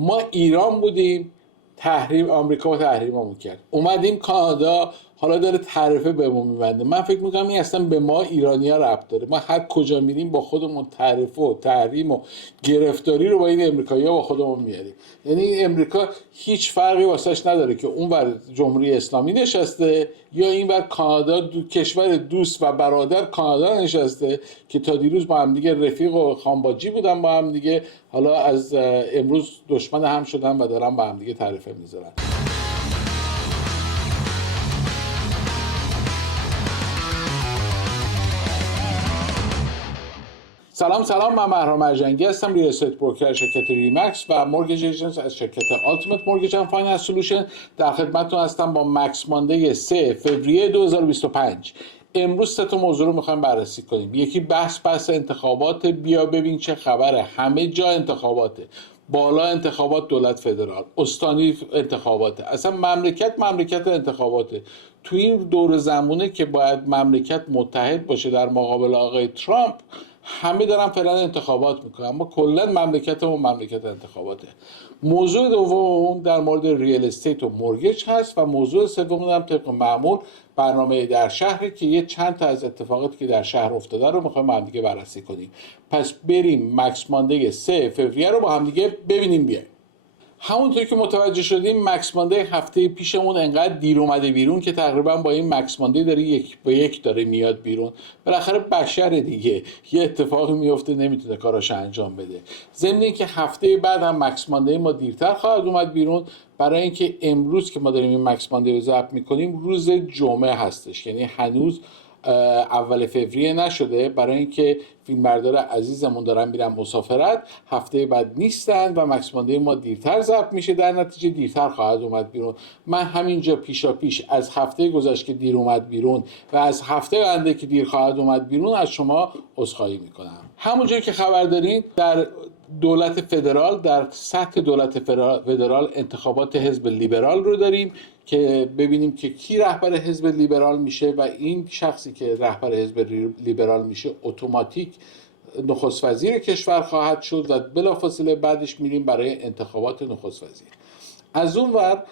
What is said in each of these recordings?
ما ایران بودیم تحریم آمریکا و تحریممون کرد، اومدیم کانادا حالا داره تعرفه بهمون میبنده. من فکر میکنم این اصلا به ما ایرانی‌ها ربط داره. ما هر کجا میریم با خودمون تعرفه و تحریم و گرفتاری رو با این امریکایی‌ها با خودمون میاریم. یعنی این امریکا هیچ فرقی واسش نداره که اونور جمهوری اسلامی نشسته یا اینور کانادا کشور دوست و برادر کانادا نشسته که تا دیروز با هم دیگه رفیق و خانباجی بودن با هم دیگه، حالا از امروز دشمن هم شدن و دارن با هم دیگه تعرفه میذارن. سلام، من مهران مرجنگی هستم، ریال استیت بروکر شرکت ریمکس و مورگیج ایجنت از شرکت آلتیمت مورگیج اند فایننس سولوشن. در خدمتتون هستم با مکس ماندی 3 فوریه 2025. امروز سه تا موضوع رو میخوایم بررسی کنیم. یکی بحث انتخابات، بیا ببین چه خبره، همه جا انتخاباته، بالا انتخابات دولت فدرال، استانی انتخاباته، اصلا مملکت انتخاباته. تو این دور زمونه که باید مملکت متحد باشه در مقابل آقای ترامپ، همه دارن فعلا انتخابات میکنن، اما کلا مملکت انتخاباته. موضوع دوم در مورد ریال استیت و مورگیج هست و موضوع سوم هم طبق معمول برنامه در شهره که یه چند تا از اتفاقاتی که در شهر افتاده رو میخوایم با هم دیگه بررسی کنیم. پس بریم مکس ماندی 3 فوریه رو با هم دیگه ببینیم. بیایم. همونطور که متوجه شدیم مکس ماندی هفته پیشمون انقدر دیر اومده بیرون که تقریبا با این مکس ماندی داره یک به یک داره میاد بیرون. بالاخره بشر دیگه، یه اتفاقی میفته نمیتونه کاراش انجام بده. ضمن اینکه هفته بعد هم مکس ماندی ما دیرتر خواهد اومد بیرون، برای اینکه امروز که ما داریم این مکس ماندی رو ضبط میکنیم روز جمعه هستش، یعنی هنوز اول فوریه نشده، برای اینکه فیلمبردار عزیزمون دارن میرن مسافرت، هفته بعد نیستن و مکس ماندی ما دیرتر ضبط میشه، در نتیجه دیرتر خواهد اومد بیرون. من همینجا پیشا پیش از هفته گذشته که دیر اومد بیرون و از هفته آینده که دیر خواهد اومد بیرون از شما عذرخواهی میکنم. همونجوری که خبر دارین در دولت فدرال، در سطح دولت فدرال انتخابات حزب لیبرال رو داریم که ببینیم که کی رهبر حزب لیبرال میشه و این شخصی که رهبر حزب لیبرال میشه اتوماتیک نخست وزیر کشور خواهد شد و بلافاصله بعدش میریم برای انتخابات نخست وزیر. از اون ور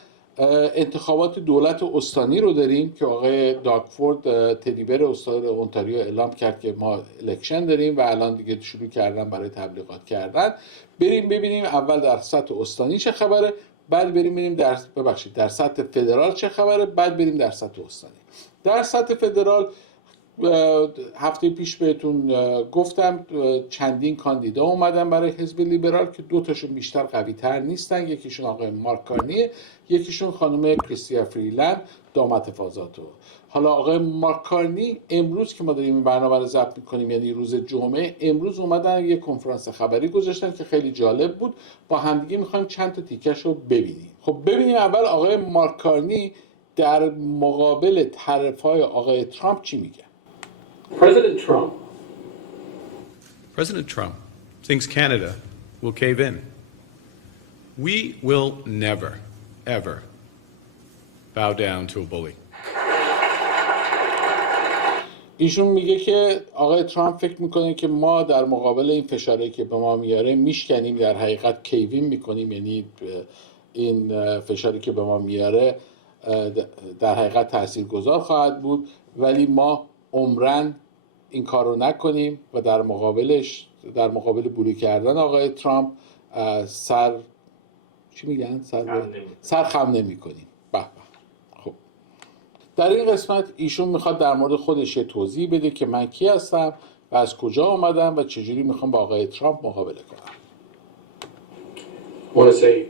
انتخابات دولت استانی رو داریم که آقای داگفورد تدیبر استان اونتاریو اعلام کرد که ما الکشن داریم و الان دیگه شروع کردن برای تبلیغات کردن. بریم ببینیم اول در سطح استانی چه خبره، بعد بریم ببینیم در سطح فدرال چه خبره، بعد بریم در سطح استانی. در سطح فدرال هفته پیش بهتون گفتم چندین کاندیدا اومدن برای حزب لیبرال که دو تاشون بیشتر قوی تر نیستن. یکیشون آقای مارک کارنیه، یکیشون خانم کریستیا فریلند داماد فازاتو. حالا آقای مارک کارنی امروز که ما داریم این برنامه رو ضبط می‌کنیم، یعنی روز جمعه، امروز اومدن یه کنفرانس خبری گذاشتن که خیلی جالب بود. با همدیگه می‌خوایم چند تا تیکش رو ببینیم. خب ببینیم اول آقای مارک کارنی در مقابل طرف‌های آقای ترامپ چی میگه. President Trump thinks Canada will cave in. We will never, ever bow down to a bully. ایشون میگه که آقای ترامپ فکر میکنه که ما در مقابل این فشاری که به ما میاره میشکنیم، در حقیقت کیوین میکنیم، یعنی این فشاری که به ما میاره در حقیقت تاثیرگذار خواهد بود، ولی ما عمرن این کار رو نکنیم و در مقابل بولی کردن آقای ترامپ سر خم نمی کنیم. خب در این قسمت ایشون میخواد در مورد خودش توضیح بده که من کی هستم و از کجا اومدم و چجوری میخوام با آقای ترامپ مقابله کنم. I want to say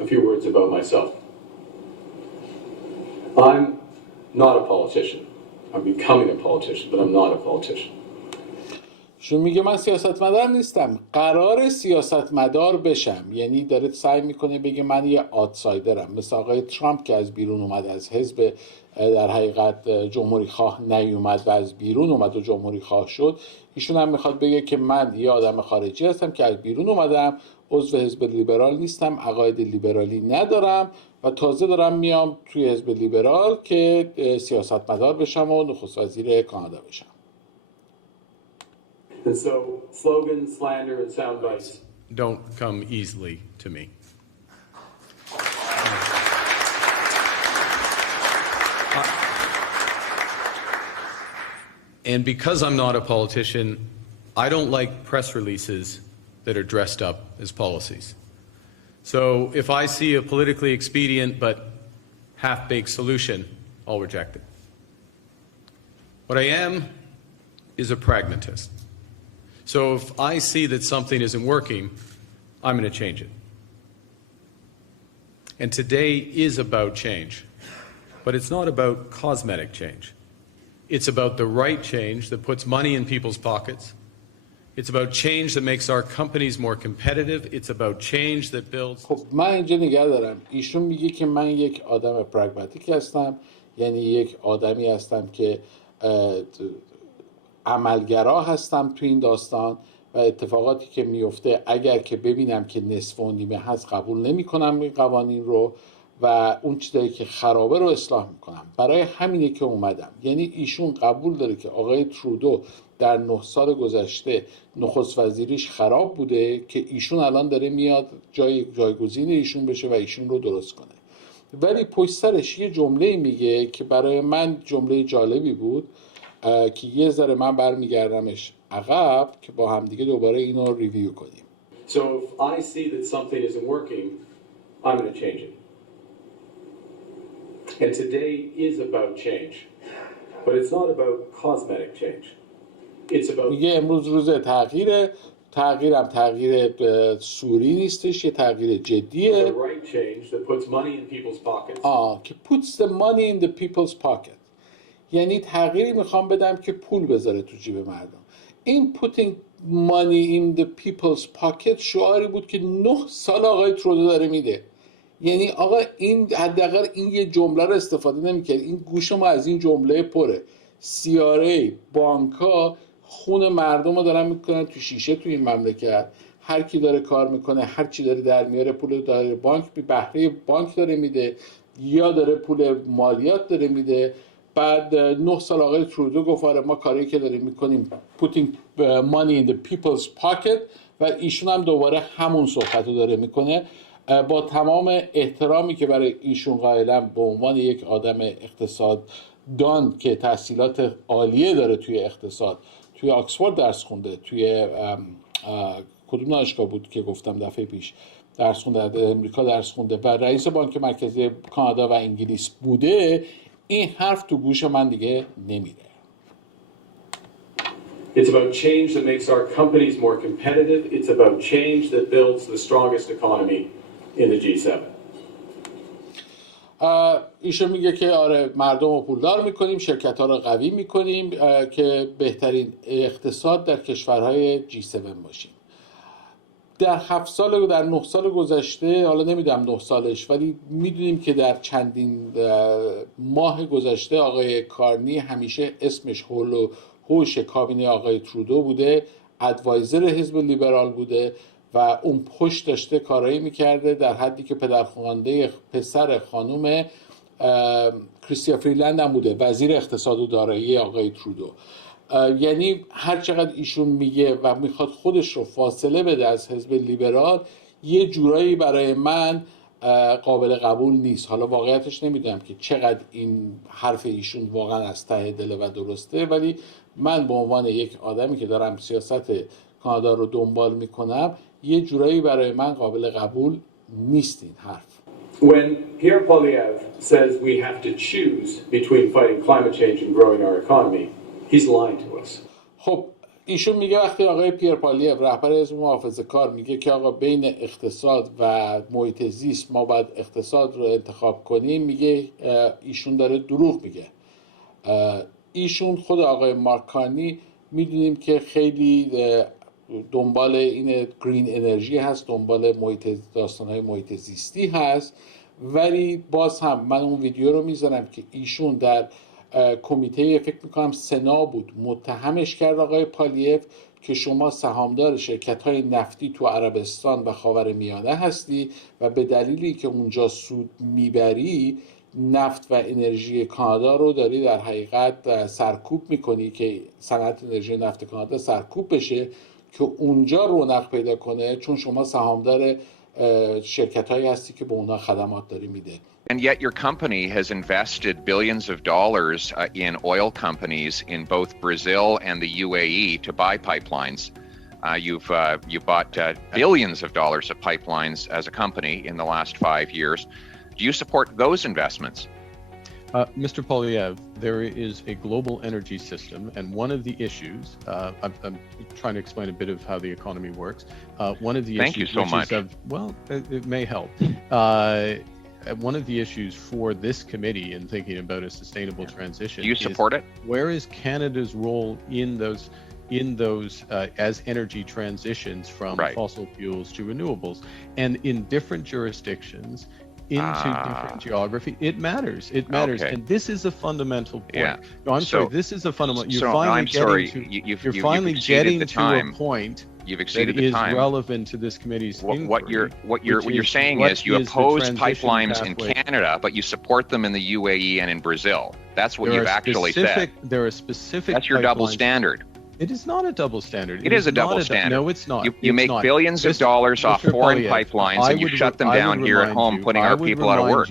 a few words about myself. I'm not a politician. I'm becoming a politician, but I'm not a politician. شون میگه من سیاستمدار نیستم، قرار سیاستمدار بشم. یعنی داره سعی میکنه بگه من یه آتسایدرم، مثل آقای ترامپ که از بیرون اومد از حزب در حقیقت جمهوری خواه نیومد و از بیرون اومد و جمهوری خواه شد. ایشون هم میخواد بگه که من یه آدم خارجی هستم که از بیرون اومدم، عضو حزب لیبرال نیستم، عقاید لیبرالی ندارم و تازه دارم میام توی حزب لیبرال که سیاستمدار بشم و نخست وزیر کانادا بشم. And so, slogans, slander, and sound bites Don't come easily to me. And because I'm not a politician, I don't like press releases that are dressed up as policies. So if I see a politically expedient but half-baked solution, I'll reject it. What I am is a pragmatist. So if I see that something isn't working, I'm going to change it. And today is about change, but it's not about cosmetic change. It's about the right change that puts money in people's pockets. It's about change that makes our companies more competitive. It's about change that builds. خب من اینجا نگه دارم ایشون میگه که من یک آدم پرگماتیک هستم، یعنی یک آدمی هستم که عملگرا هستم تو این داستان و اتفاقاتی که میفته اگر که ببینم که نصف و نیمه هست قبول نمی کنم این قوانین رو و اون چیزایی که خرابه رو اصلاح میکنم. برای همینه که اومدم. یعنی ایشون قبول داره که آقای ترودو در 9 سال گذشته نخست وزیریش خراب بوده که ایشون الان داره میاد جایگزین ایشون بشه و ایشون رو درست کنه. ولی پشت سرش یه جمله میگه که برای من جمله جالبی بود که یه ذره من برمیگردمش عقب که با هم دیگه دوباره اینو ریویو کنیم. So if I see that something isn't working, I'm going to change it. And today is about change. But it's not about cosmetic change. It's about میگه امروز روز تغییره، تغییرم تغییر سوری نیستش، یه تغییر جدیه. the right change that puts money in people's pockets. که puts the money in the people's pocket. یعنی تغییری میخوام بدم که پول بذاره تو جیب مردم. این putting money in the people's pocket شعاری بود که 9 سال آقای ترودو داره میده. یعنی آقا این حداقل این یه جمله رو استفاده نمی‌کرد. این گوش ما از این جمله پره. CRA بانک‌ها خون مردم رو دارن میکنن تو شیشه تو این مملکت. هر کی داره کار میکنه، هر چی داره در میاره، پول داره بانک به بهره بانک داره میده یا داره پول مالیات داره میده. بعد 9 سال آقای ترودو گفت آره ما کاری که داریم میکنیم putting money in the people's pocket و ایشون هم دوباره همون صحبت رو داره میکنه. با تمام احترامی که برای ایشون قائلم به عنوان یک آدم اقتصاددان که تحصیلات عالیه داره توی اقتصاد، توی آکسفورد درس خونده، توی کدوم دانشگاه بود که گفتم دفعه پیش درس خونده، در امریکا درس خونده و رئیس بانک مرکزی کانادا و انگلیس بوده، این حرف تو گوش من دیگه نمیره. It's about change that makes our companies more competitive. It's about change that builds the strongest economy in the G7. ایشون میگه که آره مردم رو پولدار میکنیم، شرکت ها رو قوی میکنیم که بهترین اقتصاد در کشورهای G7 باشیم. در 7 سال در 9 سال گذشته، حالا نمیدونم 9 سالش، ولی میدونیم که در چندین ماه گذشته آقای کارنی همیشه اسمش هوش کابینه آقای ترودو بوده، ادوایزر حزب لیبرال بوده و اون پشت داشته کارایی میکرده در حدی که پدرخوانده پسر خانم کریستیا فریلند هم بوده، وزیر اقتصاد و دارایی آقای ترودو. یعنی هر چقدر ایشون میگه و میخواد خودش رو فاصله بده از حزب لیبرال، یه جورایی برای من قابل قبول نیست. حالا واقعیتش نمیدونم که چقدر این حرف ایشون واقعا از ته دل و درسته، ولی من به عنوان یک آدمی که دارم سیاست کانادا رو دنبال میکنم یه جورایی برای من قابل قبول نیست این حرف. When Pierre Poilievre says we have to choose between fighting climate change and growing our economy, he's lying to us. خب ایشون میگه وقتی آقای پیر پالیو رهبر حزب محافظه‌کار میگه که آقا بین اقتصاد و محیط زیست ما باید اقتصاد رو انتخاب کنیم، میگه ایشون داره دروغ میگه. ایشون خود آقای مارک کارنی میدونیم که خیلی دنبال این گرین انرژی هست، دنبال داستانهای محیط زیستی هست، ولی باز هم من اون ویدیو رو میذارم که ایشون در کمیته فکر میکنم سنا بود متهمش کرد آقای پالیف که شما سهامدار شرکت‌های نفتی تو عربستان و خاورمیانه هستی و به دلیلی که اونجا سود میبری نفت و انرژی کانادا رو داری در حقیقت سرکوب میکنی که صنعت انرژی نفت کانادا سرکوب بشه که اونجا رونق پیدا کنه، چون شما سهامدار شرکت‌هایی هستی که به اونا خدمات داری میده. And yet your company has invested billions of dollars in oil companies in both Brazil and the UAE to buy pipelines. You bought billions of dollars of pipelines as a company in the last 5 years. Do you support those investments? Mr. Polyev, there is a global energy system, and one of the issues, I'm trying to explain a bit of how the economy works. One of the Thank issues, you so much. It may help. One of the issues for this committee in thinking about a sustainable transition. Do you support it? Where is Canada's role in those as energy transitions from fossil fuels to renewables, and in different jurisdictions, into different geography, it matters. It matters, and this is a fundamental point. Yeah. No, I'm sorry. This is a fundamental. You're finally getting to a point. You've exceeded the time. Is relevant to this committee's inquiry. What you're saying is you oppose pipelines in Canada, but you support them in the UAE and in Brazil. That's what you've actually said. There are specific. That's your double standard. It is not a double standard. It is a double standard. No, it's not. You make billions of dollars off foreign pipelines, and you shut them down here at home, putting our people out of work.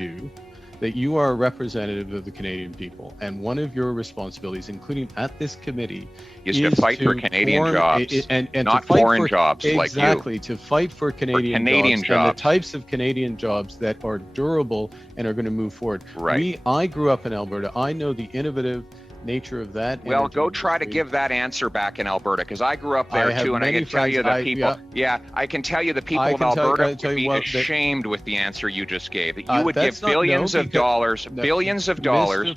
That you are a representative of the Canadian people, and one of your responsibilities, including at this committee, is to fight for Canadian jobs, and not foreign jobs like you. Exactly, to fight for Canadian jobs, and the types of Canadian jobs that are durable and are going to move forward. Right. I grew up in Alberta. I know the innovative nature of that. Well, go try to give that answer back in Alberta, because I grew up there too, and I can tell you the people. I can tell you the people of Alberta would be ashamed with the answer you just gave. That you would give billions of dollars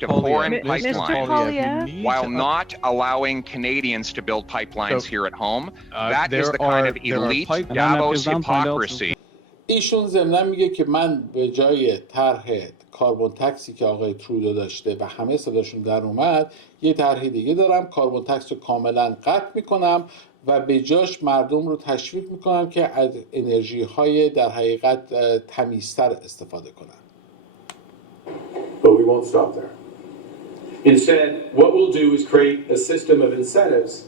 to foreign pipelines while not allowing Canadians to build pipelines here at home. That is the kind of elite Davos hypocrisy. ایشون ضمن میگه که من به جای طرح کاربن تکسی که آقای ترودو داشته و همه صداشون در اومد، یه طرح دیگه دارم، کاربن تکس رو کاملا قطع میکنم و به جاش مردم رو تشویق میکنم که از انرژی های در حقیقت تمیزتر استفاده کنن. But we won't stop there. Instead, what we'll do is create a system of incentives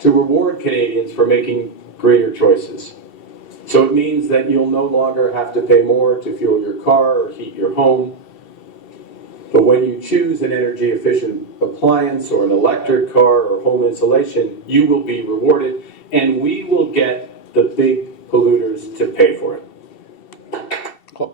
to reward Canadians for making greener choices. So it means that you'll no longer have to pay more to fuel your car or heat your home. But when you choose an energy efficient appliance or an electric car or home insulation, you will be rewarded, and we will get the big polluters to pay for it. خب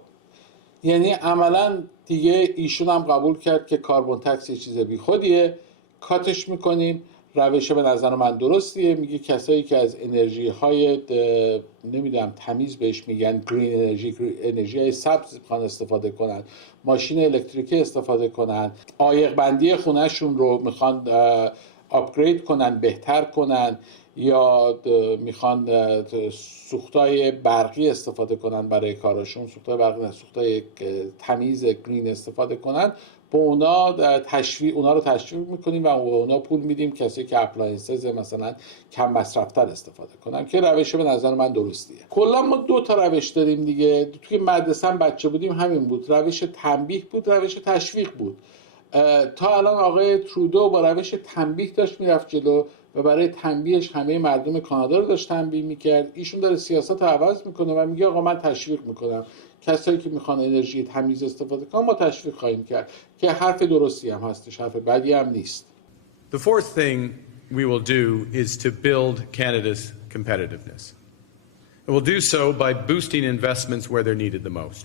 یعنی عملاً دیگه ایشون هم قبول کرد که کاربن تکس یه چیز بیخودیه، کاتش میکنیم. روش به نظر من درستیه. میگه کسایی که از انرژی های نمیدونم تمیز بهش میگن گرین انرژی های سبز میخوان استفاده کنن، ماشین الکتریکی استفاده کنن، عایق بندی خونهشون رو میخوان آپگرید کنن، بهتر کنن، یا میخوان سوختای برقی استفاده کنن برای کاراشون، سوختای برقی نه، سوختای تمیز گرین استفاده کنن، با اونا رو تشویق میکنیم و اونا پول میدیم کسی که اپلاینسز مثلا کم مصرفتر استفاده کنن، که روش به نظر من درستیه. کلا ما 2 تا روش داریم دیگه. توی مدرسه هم بچه بودیم همین بود، روش تنبیه بود، روش تشویق بود. تا الان آقای ترودو با روش تنبیه داشت میرفت جلو و برای تنبیهش همه مردم کانادا رو داشت تنبیه میکرد. ایشون داره سیاست رو عوض میکنه و میگه آقا من تشویق میکنم کسایی که میخوان انرژی تمیز استفاده کنن، ما تشویق خواهیم کرد، که حرف درستی هم هستش، حرف بدی هم نیست. The fourth thing we will do is to build Canada's competitiveness. And we'll do so by boosting investments where they're needed the most.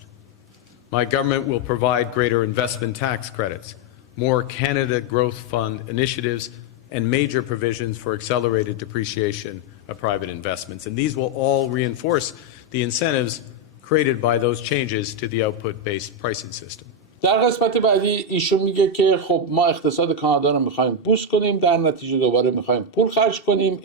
My government will provide greater investment tax credits, more Canada Growth Fund initiatives, and major provisions for accelerated depreciation of private investments. And these will all reinforce the incentives created by those changes to the output-based pricing system. در قسمت بعدی ایشون میگه که خب ما اقتصاد کانادا رو میخوایم بوست کنیم، در نتیجه دوباره میخوایم پول خرج کنیم،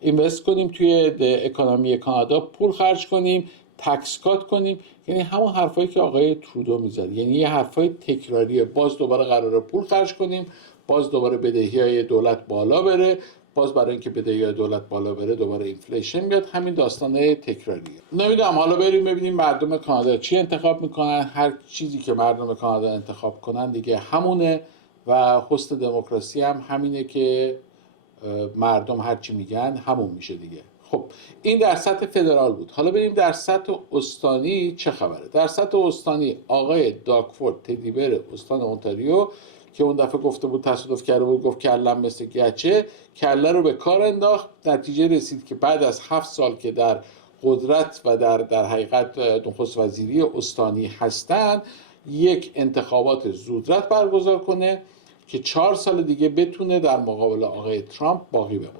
اینوست کنیم توی اکونومی کانادا، پول خرج کنیم، تکس کات کنیم. یعنی همون حرفایی که آقای ترودو میزد، یعنی یه حرفای تکراریه. باز دوباره قراره پول خرج کنیم، باز دوباره بدهی‌های دولت بالا بره، باز برای اینکه بدهی‌های دولت بالا بره دوباره اینفلیشن بیاد. همین داستانه تکراریه. نمیدونم، حالا بریم ببینیم مردم کانادا چی انتخاب میکنن. هر چیزی که مردم کانادا انتخاب کنن دیگه همونه و حسن دموکراسی هم همینه که مردم هر چی میگن همون میشه دیگه. خب این در سطح فدرال بود. حالا بریم در سطح استانی چه خبره. در سطح استانی آقای داکفورد تدیبر استان اونتاریو که اون دفعه گفته بود تصادف کرده بود، گفت کلم مثل گچه، کله رو به کار انداخت. نتیجه رسید که بعد از 7 سال که در قدرت و در حقیقت نخست وزیری استانی هستن، یک انتخابات زودرس برگزار کنه که 4 سال دیگه بتونه در مقابل آقای ترامپ باقی بمونه.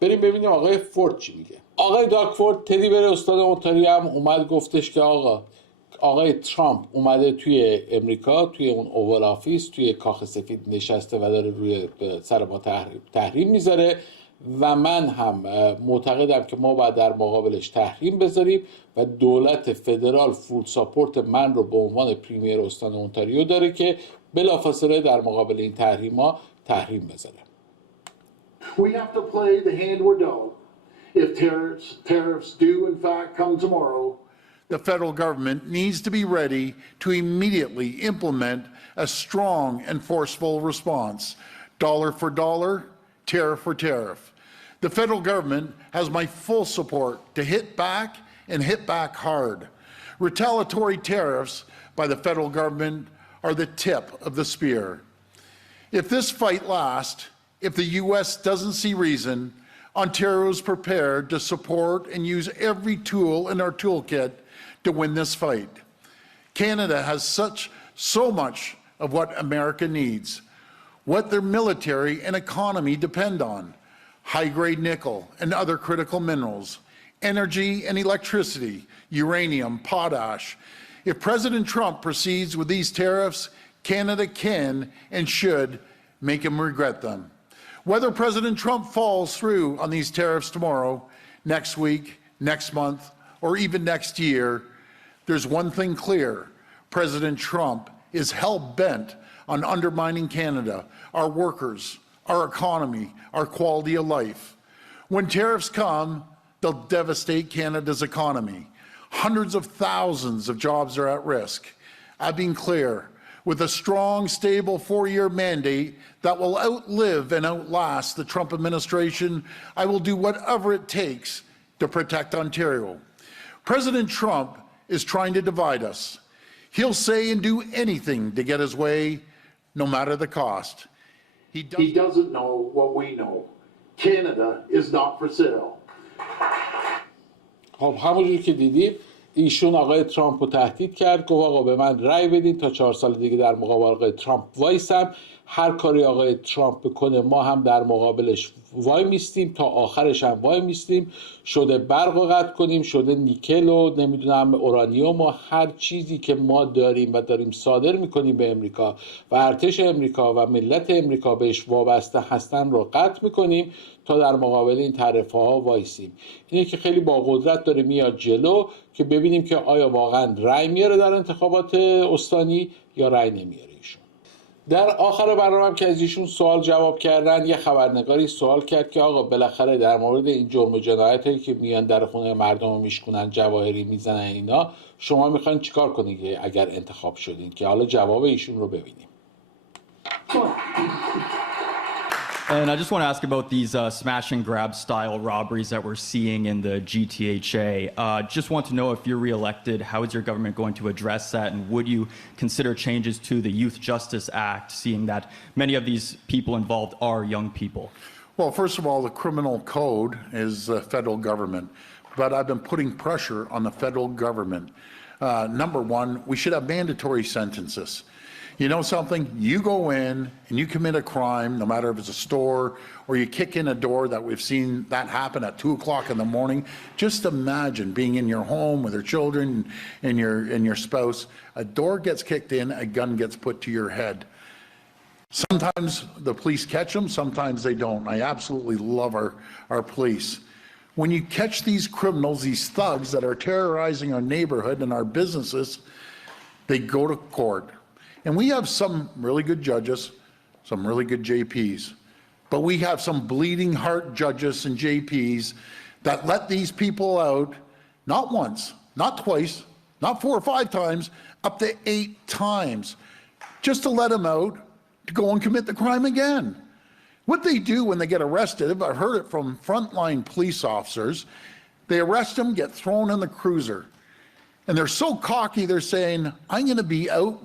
بریم ببینیم آقای فورد چی میگه. آقای داکفورد تدیبر استان اونتاریو هم اومد گفتش که آقای ترامپ اومده توی امریکا، توی اون اوال آفیس، توی کاخ سفید نشسته و داره روی سر ما تحریم میذاره و من هم معتقدم که ما باید در مقابلش تحریم بذاریم و دولت فدرال فول ساپورت من رو به عنوان پریمیر استان اونتاریو داره که بلافاصله در مقابل این تحریم بذاره. We have to play the hand we're dealt. If tariffs do in fact come tomorrow, the federal government needs to be ready to immediately implement a strong and forceful response. Dollar for dollar, tariff for tariff. The federal government has my full support to hit back and hit back hard. Retaliatory tariffs by the federal government are the tip of the spear. If this fight lasts, if the U.S. doesn't see reason, Ontario is prepared to support and use every tool in our toolkit to win this fight. Canada has so much of what America needs, what their military and economy depend on: high-grade nickel and other critical minerals, energy and electricity, uranium, potash. If President Trump proceeds with these tariffs, Canada can and should make him regret them. Whether President Trump falls through on these tariffs tomorrow, next week, next month, or even next year, there's one thing clear: President Trump is hell-bent on undermining Canada, our workers, our economy, our quality of life. When tariffs come, they'll devastate Canada's economy. Hundreds of thousands of jobs are at risk. I've been clear: with a strong, stable 4-year mandate that will outlive and outlast the Trump administration, I will do whatever it takes to protect Ontario. President Trump is trying to divide us. He'll say and do anything to get his way, no matter the cost. He doesn't know what we know. Canada is not for sale. خب همونجور که دیدیم ایشون آقای ترامپ رو تهدید کرد، گفت آقا به من رأی بدین تا 4 سال دیگه در مقابل آقای ترامپ وایسم، هر کاری آقای ترامپ بکنه ما هم در مقابلش وای میستیم، تا آخرش هم وای میستیم، شده برق رو قطع کنیم، شده نیکل و نمیدونم اورانیوم و هر چیزی که ما داریم و داریم صادر میکنیم به امریکا و ارتش امریکا و ملت امریکا بهش وابسته هستن رو قطع میکنیم تا در مقابل این تعرفه‌ها وایسیم. اینه که خیلی با قدرت داره میاد جلو که ببینیم که آیا واقعا رأی میاره در انتخابات استانی یا رأی نمیاره. ایشون در آخر برنامه هم که از ایشون سوال جواب کردن، یه خبرنگاری سوال کرد که آقا بالاخره در مورد این جرم و جنایتی که میان در خونه مردم رو میشکنن، جواهری میزنن، اینا شما میخواین چیکار کنید که اگر انتخاب شدین؟ که حالا جواب ایشون رو ببینیم. And I just want to ask about these smash and grab style robberies that we're seeing in the GTHA. Just want to know, if you're reelected, how is your government going to address that? And would you consider changes to the Youth Justice Act, seeing that many of these people involved are young people? Well, first of all, the criminal code is the federal government, but I've been putting pressure on the federal government. Number one, we should have mandatory sentences. You know something? You go in and you commit a crime, no matter if it's a store or you kick in a door, that we've seen that happen at 2 o'clock in the morning. Just imagine being in your home with your children and your spouse. A door gets kicked in, a gun gets put to your head. Sometimes the police catch them, sometimes they don't. I absolutely love our police. When you catch these criminals, these thugs that are terrorizing our neighborhood and our businesses, they go to court. And we have some really good judges, some really good JPs, but we have some bleeding heart judges and JPs that let these people out, not once, not twice, not 4 or 5 times, up to 8 times, just to let them out to go and commit the crime again. What they do when they get arrested, I've heard it from frontline police officers, they arrest them, get thrown in the cruiser. And they're so cocky, they're saying, I'm going to be out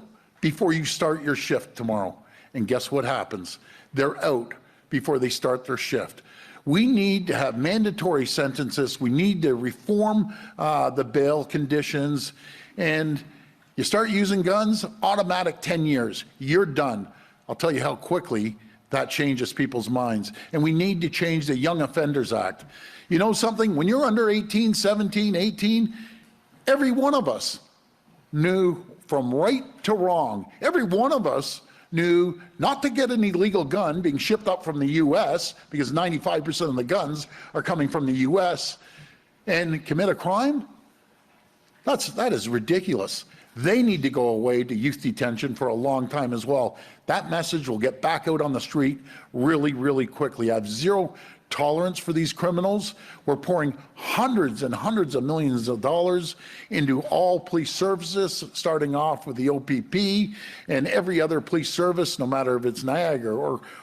before you start your shift tomorrow. And guess what happens? They're out before they start their shift. We need to have mandatory sentences. We need to reform the bail conditions. And you start using guns, automatic 10 years. You're done. I'll tell you how quickly that changes people's minds. And we need to change the Young Offenders Act. You know something? When you're under 18, 17, 18, every one of us knew from right to wrong. Every one of us knew not to get an illegal gun being shipped up from the U.S., because 95% of the guns are coming from the U.S., and commit a crime? That is ridiculous. They need to go away to youth detention for a long time as well. That message will get back out on the street really, really quickly. I have zero tolerance for these criminals. We're pouring hundreds and hundreds of millions of dollars into all police services, starting off with the OPP and every other police service, no matter if it's Niagara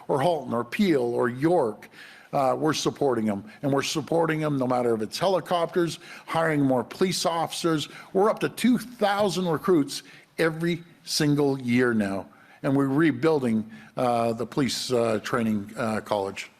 or Halton or Peel or York. We're supporting them, and we're supporting them no matter if it's helicopters, hiring more police officers. We're up to 2,000 recruits every single year now, and we're rebuilding the police training college.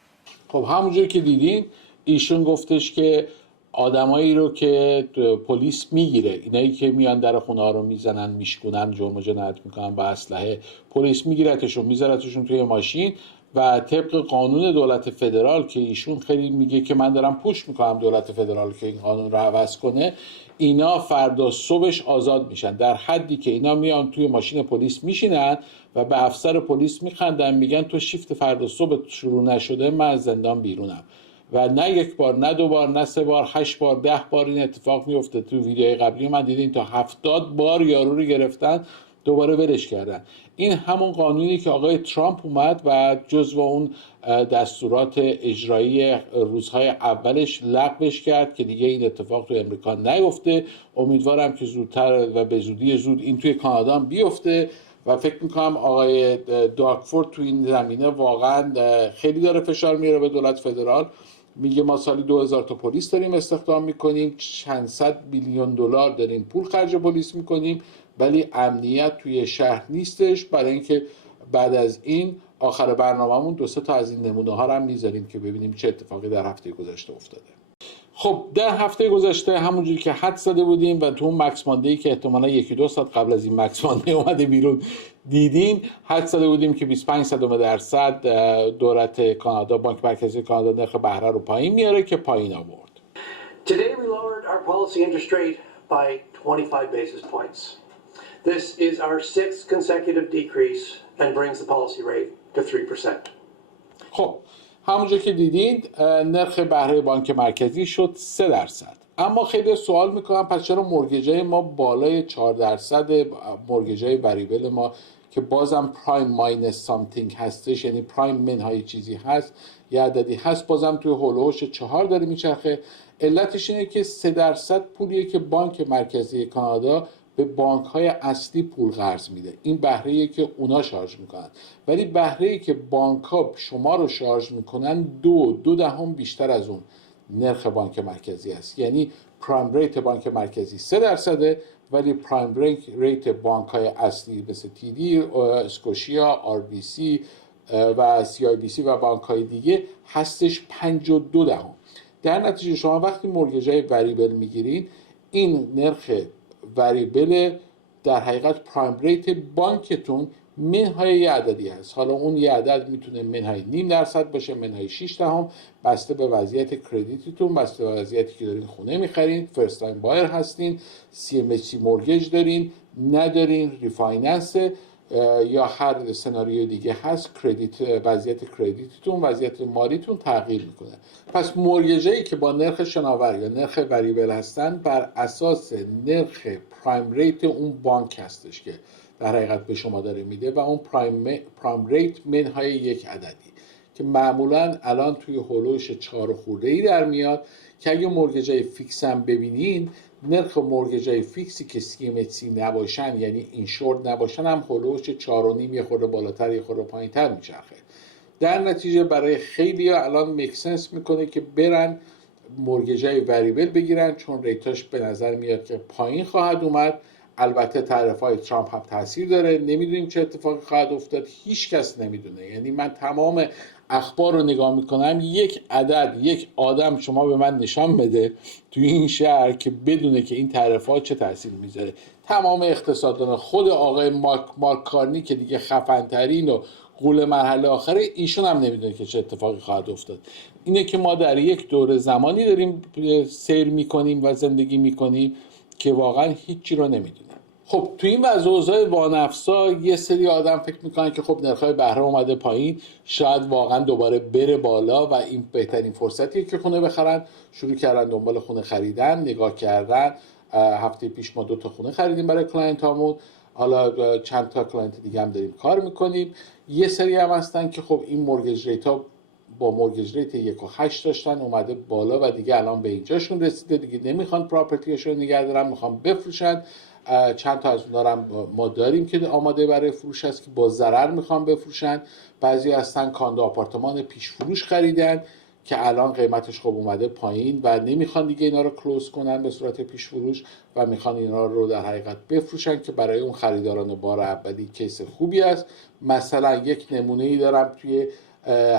خب همونجور که دیدین ایشون گفتش که آدمایی رو که پلیس میگیره، اینایی که میان در خونه ها رو میزنن، میشکنن، جرم و جنایت میکنن با اسلحه، پلیس میگیرتشون، میذارتشون توی ماشین و طبق قانون دولت فدرال که ایشون خیلی میگه که من دارم پوش میکنم دولت فدرال که این قانون رو عوض کنه، اینا فردا صبحش آزاد میشن، در حدی که اینا میان توی ماشین پلیس میشینن و به افسر پلیس میخندن، میگن تو شیفت فردا صبح شروع نشده، من از زندان بیرونم. و نه یک بار، نه دو بار، نه سه بار، 8 بار، 10 بار این اتفاق میفته. تو ویدیوهای قبلی من دیدین تا 70 بار یارو رو گرفتن، دوباره ولش کردن. این همون قانونی که آقای ترامپ اومد و جزو اون دستورات اجرایی روزهای اولش لغوش کرد که دیگه این اتفاق تو امریکا نیفته. امیدوارم که زودتر و به زودی زود این توی کانادا هم بیفته و فکر میکنم آقای داکفورد تو این زمینه واقعا خیلی داره فشار میاره به دولت فدرال. میگه ما سالی 2000 تا پلیس داریم استخدام میکنیم، چند صد بیلیون دلار داریم پول خرج پلیس میکنیم، ولی امنیت توی شهر نیستش. برای اینکه بعد از این آخر برنامه‌مون 2-3 تا از این نمونه ها رو هم میذاریم که ببینیم چه اتفاقی در هفته گذشته افتاده. خب در هفته گذشته همونجوری که حد زده بودیم و تو اون مکس مانده‌ای که احتمالاً 1-2 ساعت قبل از این مکس مانده اومده بیرون دیدین، حد زده بودیم که 25% دولت کانادا، بانک مرکزی کانادا نرخ بهره رو پایین میاره که پایین آورد. Today we lowered our policy interest rate by 25 basis points. This is our 6th consecutive decrease and brings the policy rate to 3%. خب همونجور که دیدین نرخ بهره بانک مرکزی شد 3%. اما خیلی سوال میکنم پس چرا مورگیجای ما بالای 4%، مورگیجای وریبل ما که بازم پرایم ماینس سامثینگ هستش، یعنی پرایم منهای چیزی هست، یه عددی هست، بازم توی هولوش 4 داره میچرخه. علتش اینه که 3% پولیه که بانک مرکزی کانادا به بانک‌های اصلی پول قرض میده. این بهره‌ایه که اونا شارژ میکنن، ولی بهره‌ای که بانک‌ها شما رو شارژ میکنن 2.2 بیشتر از اون نرخ بانک مرکزی است. یعنی پرایم ریت بانک مرکزی 3%، ولی پرایم ریت بانک‌های اصلی مثل TD، اسکوشیا، RBC و CIBC و بانک‌های دیگه هستش 5.2. در نتیجه شما وقتی مورگیج‌های وریبل میگیرین، این نرخ وریبل در حقیقت پرایم ریت بانکتون منهای یه عددی هست. حالا اون یه عدد میتونه منهای 0.5% باشه، منهای 6 دهم، بسته به وضعیت کردیتیتون، بسته به وضعیتی که دارین خونه میخرین، فرست تایم بایر هستین، CMHC مورگیج دارین، ندارین، ریفایننس یا هر سناریوی دیگه هست، وضعیت کردیتیتون، وضعیت مالیتون تغییر میکنه. پس مورگیجایی که با نرخ شناور یا نرخ وریبل هستن بر اساس نرخ پرایم ریت اون بانک هستش که در حقیقت به شما داره میده و اون پرایم ریت منهای یک عددی که معمولا الان توی هولوش 4 خورده‌ای در میاد که اگه مورگیجای فیکس هم ببینین، نرخ مورگیجای فیکسی که CMHC نباشن، یعنی اینشورد نباشن، هم هولوش 4.5 یه خورده بالاتر یه خورده پایین‌تر میچرخه. در نتیجه برای خیلی الان مکسنس میکنه که برن مورگیجای وریبل بگیرن، چون ریتاش به نظر میاد که پایین خواهد اومد. البته تعرفه‌های ترامپ هم تاثیر داره، نمیدونیم چه اتفاقی خواهد افتاد، هیچ کس نمیدونه. یعنی من تمام اخبار رو نگاه میکنم، یک آدم شما به من نشان بده توی این شهر که بدونه که این تعرفه‌ها چه تاثیر میذاره. تمام اقتصاددان، خود آقای مارک کارنی که دیگه خفن‌ترین و غول مرحله آخره، ایشون هم نمیدونه که چه اتفاقی خواهد افتاد. اینه که ما در یک دوره زمانی داریم سیر میکنیم و زندگی میکنیم که واقعا هیچی رو نمیدونیم. خب تو این وضع اوضاع وانفسا یه سری آدم فکر میکنن که خب نرخ‌های بهره اومده پایین، شاید واقعا دوباره بره بالا و این بهترین فرصتیه که خونه بخرن. شروع کردن دنبال خونه خریدن، نگاه کردن. هفته پیش ما 2 تا خونه خریدیم برای کلاینت هامون، حالا چند تا کلاینت دیگه هم داریم کار میکنیم. یه سری هم هستن که خب این مورگیج ریت ها با مورگیج ریت 1.8 داشتن اومده بالا و دیگه الان به اینجاشون رسیده، دیگه نمیخوان پراپرتیشون نگه دارن، میخوان بفروشن. چند تا از اونها هم ما داریم که آماده برای فروش هست که با ضرر میخوان بفروشن. بعضی هستن کاندو آپارتمان پیش فروش خریدن که الان قیمتش خب اومده پایین و نمیخوان دیگه اینا رو کلوز کنن به صورت پیش فروش و میخوان اینا رو در حقیقت بفروشن، که برای اون خریداران بار اولی کیس خوبی است. مثلا یک نمونه‌ای دارم توی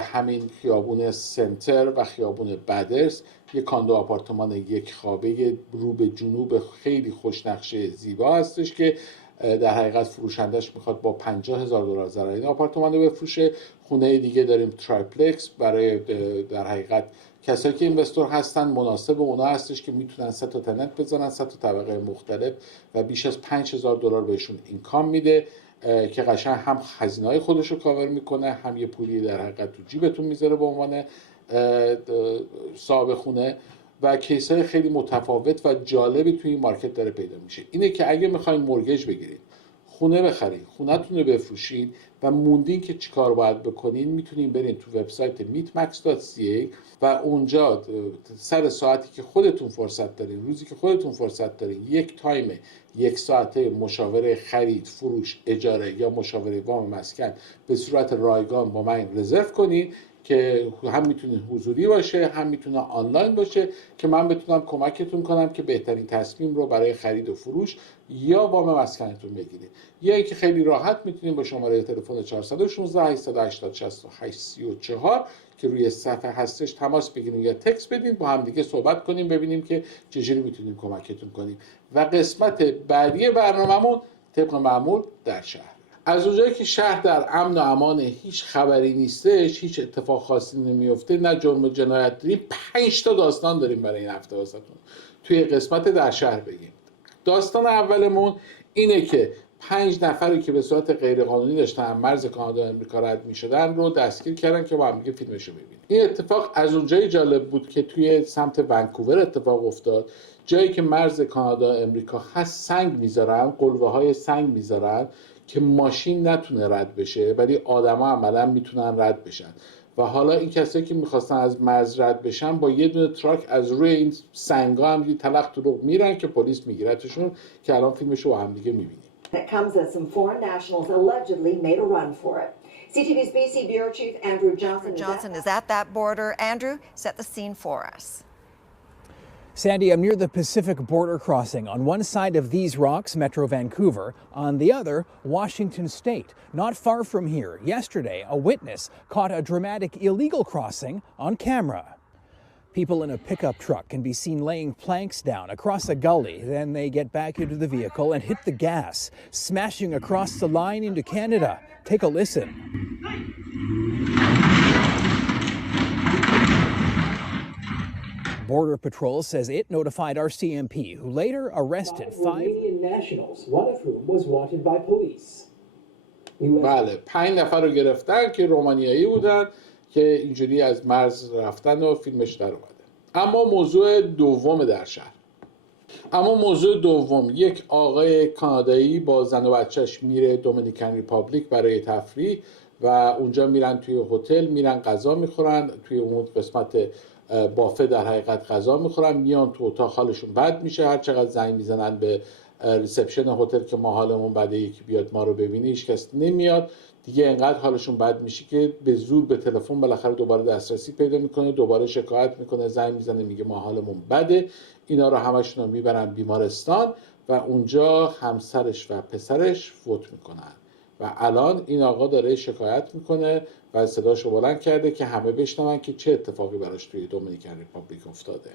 همین خیابون سنتر و خیابون بدرس، یک کاندو آپارتمان 1 خوابه رو به جنوب خیلی خوش نقشه زیبا هستش که در حقیقت فروشندش میخواد با $50,000 ضرر این آپارتمان رو بفروشه. خونه دیگه داریم ترایپلکس، برای در حقیقت کسایی که اینوستور هستن مناسب اونا هستش که میتونن 3 تا تننت بزنن، 3 تا طبقه مختلف و بیش از $5,000 بهشون اینکام میده که قشنگ هم هزینه‌های خودش رو کاور میکنه، هم یه پولی در حقیقت تو جیبتون میذاره به عنوان صاحب خونه. و کیس‌های خیلی متفاوت و جالبی توی این مارکت داره پیدا میشه. اینه که اگه میخواین مورگیج بگیرید، خونه بخرید، خونه‌تون رو بفروشید و موندین که چیکار باید بکنین، میتونین برین تو وبسایت meetmax.ca و اونجا سر ساعتی که خودتون فرصت دارین، روزی که خودتون فرصت دارین، یک تایم 1 ساعته مشاوره خرید، فروش، اجاره یا مشاوره وام مسکن به صورت رایگان با من رزرو کنین که هم میتونه حضوری باشه، هم میتونه آنلاین باشه، که من بتونم کمکتون کنم که بهترین تصمیم رو برای خرید و فروش یا وام مسکنتون بگیرید. یا اینکه خیلی راحت میتونید با شماره تلفن 416 880 68 34 که روی صفحه هستش تماس بگیرید یا تکست بدین، با هم دیگه صحبت کنیم ببینیم که چجوری میتونیم کمکتون کنیم. و قسمت بعدی برنامه‌مون طبق معمول در شهر. از اونجایی که شهر در امن و امان، هیچ خبری نیستش، هیچ اتفاق خاصی نمیفته، نه جرم و جنایت داریم، 5 تا داستان داریم برای این هفته واسهتون توی قسمت در شهر بگیم. داستان اولمون اینه که 5 نفری که به صورت غیرقانونی داشتن مرز کانادا و امریکا رد می‌شدن رو دستگیر کردن که با هم دیگه فیلمشو ببینیم. این اتفاق از اونجایی جالب بود که توی سمت ونکوور اتفاق افتاد، جایی که مرز کانادا و امریکا هست سنگ میذارن، قلوه‌های سنگ میذارن که ماشین نتونه رد بشه، ولی آدما عملا میتونن رد بشن. و حالا این کسایی که میخواستن از مرز رد بشن با یه دونه تراک از روی این سنگا هم تلق طرق میرن که پلیس میگیرتشون، که الان فیلمشو با هم دیگه میبینیم. It comes as some foreign nationals allegedly made a run for it. CTV's BC Bureau Chief Andrew Johnson is at that border. Andrew, set the scene for us. Sandy, I'm near the Pacific border crossing. On one side of these rocks, Metro Vancouver. On the other, Washington State. Not far from here, yesterday, a witness caught a dramatic illegal crossing on camera. People in a pickup truck can be seen laying planks down across a gully. Then they get back into the vehicle and hit the gas, smashing across the line into Canada. Take a listen. Border Patrol says it notified RCMP, who later arrested 5 Romanian nationals, one of whom was wanted by police. بله 5 نفر رو گرفتن که رومانیایی بودن که اینجوری از مرز رفتن و فیلمش در اومده. اما موضوع دوم در شهر. یک آقای کانادایی با زن و بچهش میره دومینیکن ریپابلیک برای تفریح و اونجا میرن توی هتل، میرن غذا میخورن، توی اون قسمت بافه در حقیقت غذا میخورن، میان تو اتاق، حالشون بد میشه، هر چقدر زنگ میزنن به ریسپشن هتل که ما حالمون بده یکی بیاد ما رو ببینه، هیچ کس نمیاد. دیگه انقدر حالشون بد میشه که به زور به تلفن بالاخره دوباره دسترسی پیدا میکنه، دوباره شکایت میکنه، زنگ میزنه میگه ما حالمون بده. اینا رو همشون رو میبرن بیمارستان و اونجا همسرش و پسرش فوت میکنن و الان این آقا داره شکایت میکنه و صداشو بلند کرده که همه بشنون که چه اتفاقی براش توی دومینیکن ریپابلیک افتاده.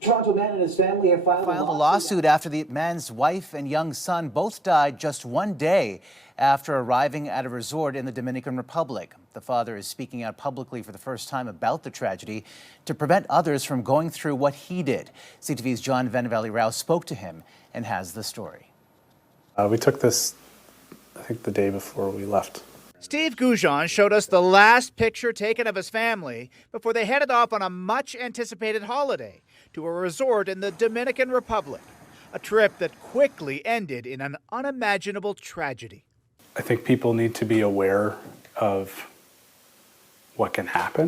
Toronto man and his family have filed a lawsuit after the man's wife and young son both died just one day after arriving at a resort in the Dominican Republic. The father is speaking out publicly for the first time about the tragedy to prevent others from going through what he did. CTV's John Venevali-Rao spoke to him and has the story. We took this, I think, the day before we left. Steve Goujon showed us the last picture taken of his family before they headed off on a much-anticipated holiday to a resort in the Dominican Republic, a trip that quickly ended in an unimaginable tragedy. I think people need to be aware of what can happen.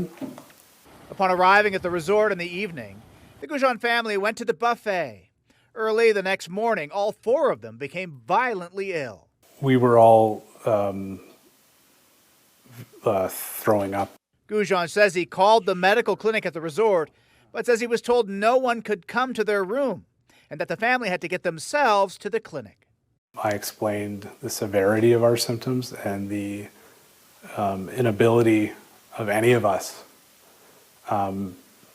Upon arriving at the resort in the evening, the Goujon family went to the buffet. Early the next morning, all four of them became violently ill. We were all throwing up. Goujon says he called the medical clinic at the resort, but says he was told no one could come to their room and that the family had to get themselves to the clinic. I explained the severity of our symptoms and the inability of any of us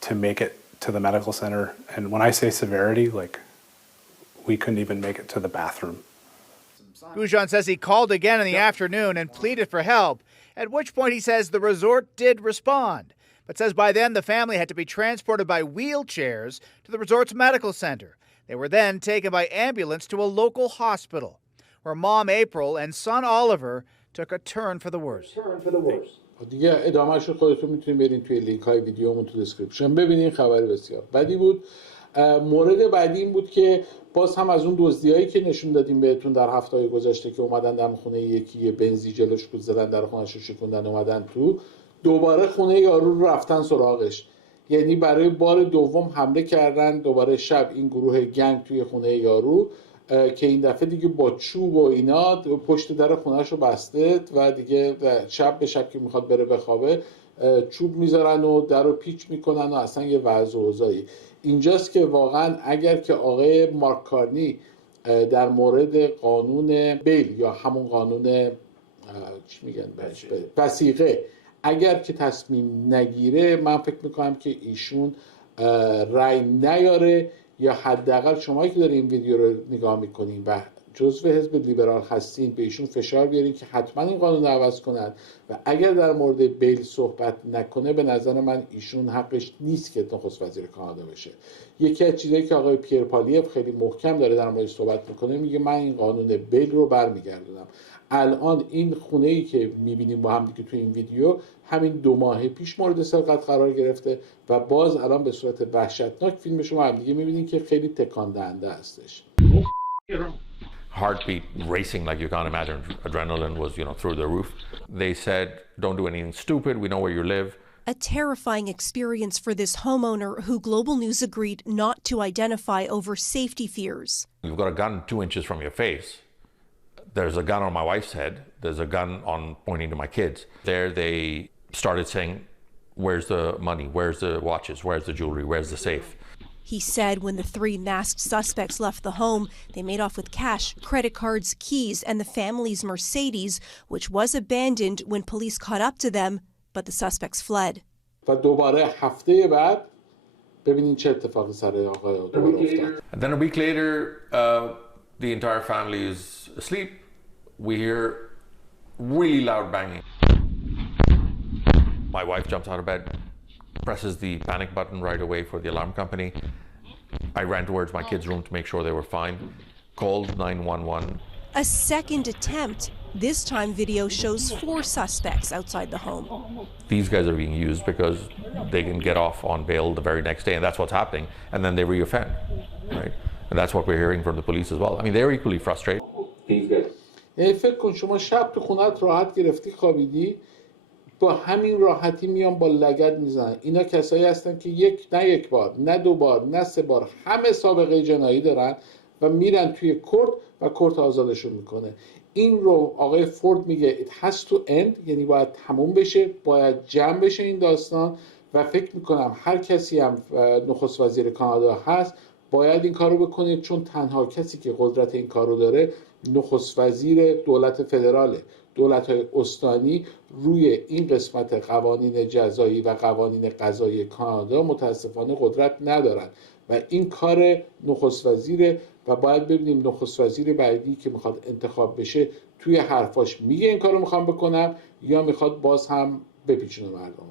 to make it to the medical center. And when I say severity, like, we couldn't even make it to the bathroom. Goujon says he called again in the afternoon and pleaded for help, at which point he says the resort did respond, but says by then the family had to be transported by wheelchairs to the resort's medical center. They were then taken by ambulance to a local hospital, where mom April and son Oliver took a turn for the worse. دیگه ادامهش رو خودتون میتونید برین توی لینک های ویدیومون تو دسکریپشن ببینین. خبر بسیار بدی بود. مورد بعدی این بود که باز هم از اون دزدیایی که نشون دادیم بهتون در هفته‌های گذشته که اومدن در خونه یکی بنزی جلوش بود زدن، در خونه‌اش رو شکوندن اومدن تو، دوباره خونه یارو رو رفتن سراغش. یعنی برای بار دوم حمله کردن دوباره شب این گروه گنگ توی خونه یارو که این دفعه دیگه با چوب و اینا پشت در خونه‌اش رو بسته و دیگه شب به شب که میخواد بره بخوابه چوب میذارن و در رو پیچ میکنن و اصلا یه وضع و اوضاعی. اینجاست که واقعا اگر که آقای مارک کارنی در مورد قانون بیل یا همون قانون چی میگن وثیقه اگر که تصمیم نگیره، من فکر میکنم که ایشون رأی نیاره، یا حداقل شمایی که دارین این ویدیو رو نگاه میکنین و جزو حزب لیبرال هستین به ایشون فشار بیارین که حتما این قانون رو عوض کنن و اگر در مورد بیل صحبت نکنه به نظر من ایشون حقش نیست که نخست وزیر کانادا بشه. یکی از چیزایی که آقای پیر پالیف خیلی محکم داره در موردش صحبت میکنه، میگه من این قانون بیل رو برمیگردونم. الان این خونه‌ای که میبینیم با هم دیگه تو این ویدیو همین 2 ماه پیش مورد سرقت قرار گرفته و باز الان به صورت وحشتناک فیلمش رو هم دیگه میبینین که خیلی تکان دهنده هستش. Heartbeat racing like you can't imagine. Adrenaline was, through the roof. They said, don't do anything stupid. We know where you live. A terrifying experience for this homeowner who Global News agreed not to identify over safety fears. You've got a gun 2 inches from your face. There's a gun on my wife's head. There's a gun pointing to my kids. There they started saying, where's the money? Where's the watches? Where's the jewelry? Where's the safe? He said when the 3 masked suspects left the home, they made off with cash, credit cards, keys, and the family's Mercedes, which was abandoned when police caught up to them, but the suspects fled. و دوباره هفته بعد ببینین چه اتفاقی سر آقای دوباره افتاد. And then a week later, the entire family is asleep. We hear really loud banging. My wife jumps out of bed, presses the panic button right away for the alarm company. I ran towards my kids' room to make sure they were fine, called 911. A second attempt. This time video shows 4 suspects outside the home. These guys are being used because they can get off on bail the very next day, and that's what's happening, and then they reoffend, right? And that's what we're hearing from the police as well. I mean, they're equally frustrated. These guys. فکر کن شما شب تو خونت راحت گرفتی خوابیدی، با همین راحتی میان با لگد میزنن. اینا کسایی هستن که یک بار، نه 2 بار، نه 3 بار همه سابقه جنایی دارن و میرن توی کورت و کورت آزادشون میکنه. این رو آقای فورد میگه it has to end، یعنی باید تموم بشه، باید جمع بشه این داستان و فکر میکنم هر کسی هم نخست وزیر کانادا هست باید این کارو بکنه، چون تنها کسی که قدرت این کارو داره نخست وزیر دولت فدراله. دولت‌های استانی روی این قسمت قوانین جزایی و قوانین قضایی کانادا متاسفانه قدرت ندارن و این کار نخست وزیره و باید ببینیم نخست وزیر بعدی که میخواد انتخاب بشه توی حرفاش میگه این کارو میخوام بکنم یا میخواد باز هم بپیچونه مردم.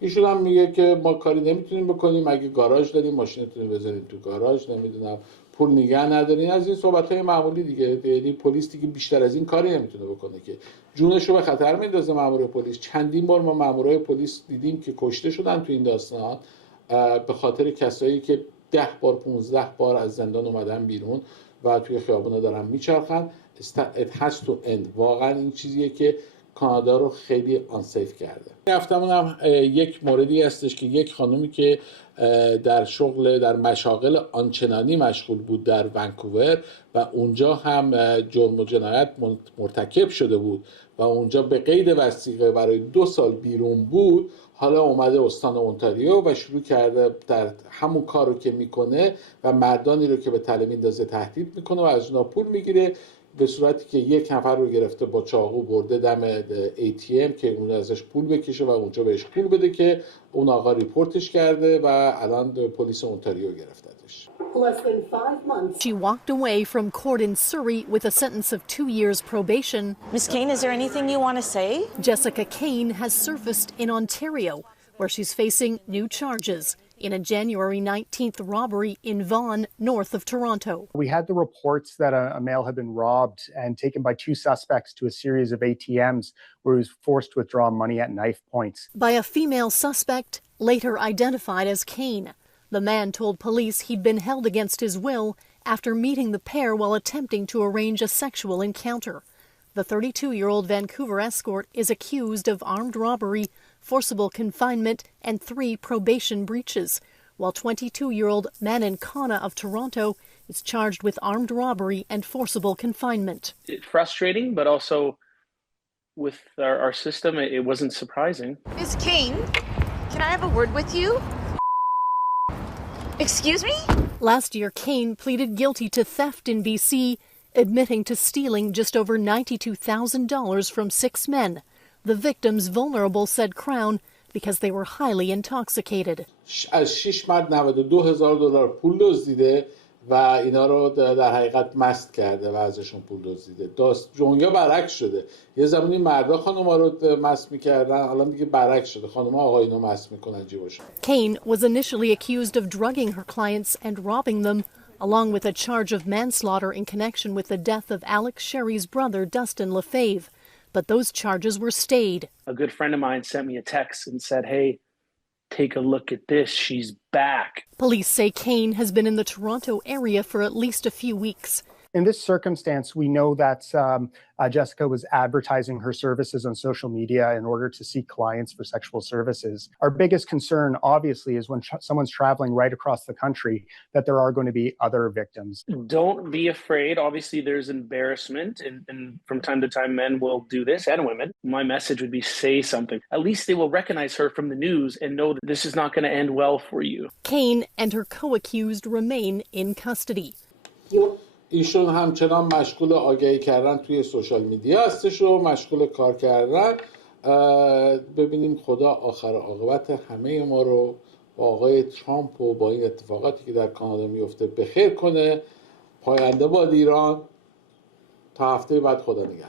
ایشون هم میگه که ما کاری نمیتونیم بکنیم، اگه گاراژ داریم ماشینتون رو بذارید تو گاراژ، نمیدونم پول نگه ندارین، از این صحبت‌های معمولی دیگه. یعنی پلیس دیگه بیشتر از این کاری نمیتونه بکنه که جونش رو به خطر میندازه. مامور پلیس چندین بار ما مامورای پلیس دیدیم که کشته شدن تو این داستان به خاطر کسایی که 10 بار 15 بار از زندان اومدن بیرون و توی خیابونا دارن میچرخن. it has to end. واقعا این چیزیه که کانادا رو خیلی آنسیف کرده. این هفته‌مون هم یک موردی هستش که یک خانومی که در مشاغل آنچنانی مشغول بود در ونکوور و اونجا هم جرم و جنایت مرتکب شده بود و اونجا به قید وثیقه برای 2 سال بیرون بود، حالا اومده استان اونتاریو و شروع کرده در همون کارو که میکنه و مردانی رو که به تله میندازه تهدید میکنه و از اونها پول میگیره، به صورتی که یک نفر رو گرفته با چاقو برده دم ATM که اون ازش پول بکشه و اونجا بهش پول بده که اون آقا ریپورتش کرده و الان پلیس اونتاریو گرفتتش. Less than 5 months. She walked away from court in Surrey with a sentence of 2 years probation. Ms. Kane, is there anything you want to say? Jessica Kane has surfaced in Ontario, where she's facing new charges in a January 19th robbery in Vaughan, north of Toronto. We had the reports that a male had been robbed and taken by 2 suspects to a series of ATMs where he was forced to withdraw money at knife points. By a female suspect, later identified as Kane. The man told police he'd been held against his will after meeting the pair while attempting to arrange a sexual encounter. The 32-year-old Vancouver escort is accused of armed robbery, forcible confinement, and 3 probation breaches, while 22-year-old Manan Khanna of Toronto is charged with armed robbery and forcible confinement. It's frustrating, but also with our system, it wasn't surprising. Ms. Kane, can I have a word with you? Excuse me? Last year, Kane pleaded guilty to theft in BC, admitting to stealing just over $92,000 from 6 men. The victims vulnerable, said Crown, because they were highly intoxicated. از 6 مرد $92,000 پول دزدیده و اینا رو در حقیقت مست کرده و ازشون پول دزدیده. دنیا برعکس شده. یه زمانی مردا خانوما رو مست می‌کردن، الان دیگه برعکس شده. خانوما آقایونو مست می‌کنن جیبشون. Kane was initially accused of drugging her clients and robbing them, along with a charge of manslaughter in connection with the death of Alex Sherry's brother, Dustin Lefebvre. But those charges were stayed. A good friend of mine sent me a text and said, hey, take a look at this. She's back. Police say Kane has been in the Toronto area for at least a few weeks. In this circumstance, we know that Jessica was advertising her services on social media in order to seek clients for sexual services. Our biggest concern, obviously, is when someone's traveling right across the country, that there are going to be other victims. Don't be afraid. Obviously, there's embarrassment, and from time to time, men will do this, and women. My message would be say something. At least they will recognize her from the news and know that this is not going to end well for you. Kane and her co-accused remain in custody. ایشون همچنان مشغول آگهی کردن توی سوشال میدیا هستش و مشغول کار کردن. ببینیم خدا آخر عاقبت همه ما رو با آقای ترامپ و با این اتفاقاتی که در کانادا میفته بخیر کنه. پاینده باد ایران. تا هفته بعد، خدا نگهدار.